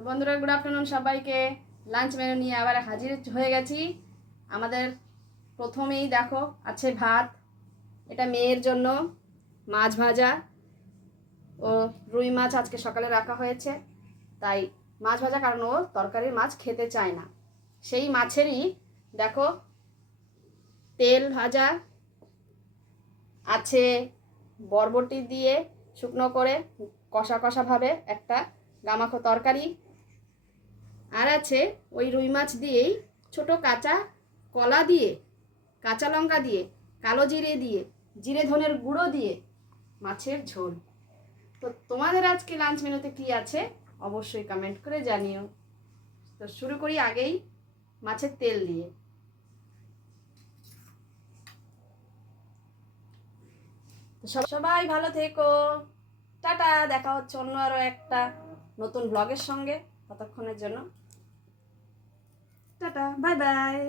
তো বন্ধুরা, good afternoon সবাইকে। লাঞ্চ মেনু নিয়ে আবার হাজির হয়ে গেছি। আমাদের প্রথমেই দেখো আছে ভাত, এটা মেয়ের জন্য, মাছ ভাজা ও রুই মাছ আজকে সকালে রাখা হয়েছে, তাই মাছ ভাজা, কারণ ও তরকারির মাছ খেতে চায় না। সেই মাছেরই দেখো তেল ভাজা আছে, বরবটি দিয়ে শুকনো করে কষা কষাভাবে একটা গামাখো তরকারি, আর আছে ওই রুই মাছ দিয়েই ছোট কাঁচা কলা দিয়ে, কাঁচা লঙ্কা দিয়ে, কালো জিরে দিয়ে, জিরে ধনের গুঁড়ো দিয়ে মাছের ঝোল। তো তোমাদের আজকে লাঞ্চ মেনুতে কি আছে অবশ্যই কমেন্ট করে জানিও। তো শুরু করি আগেই মাছের তেল দিয়ে। তো সবাই ভালো থেকো, টাটা। দেখা হচ্ছে অন্য আরও একটা নতুন ব্লগের সঙ্গে। ততক্ষণের জন্য টাটা, বাই বাই।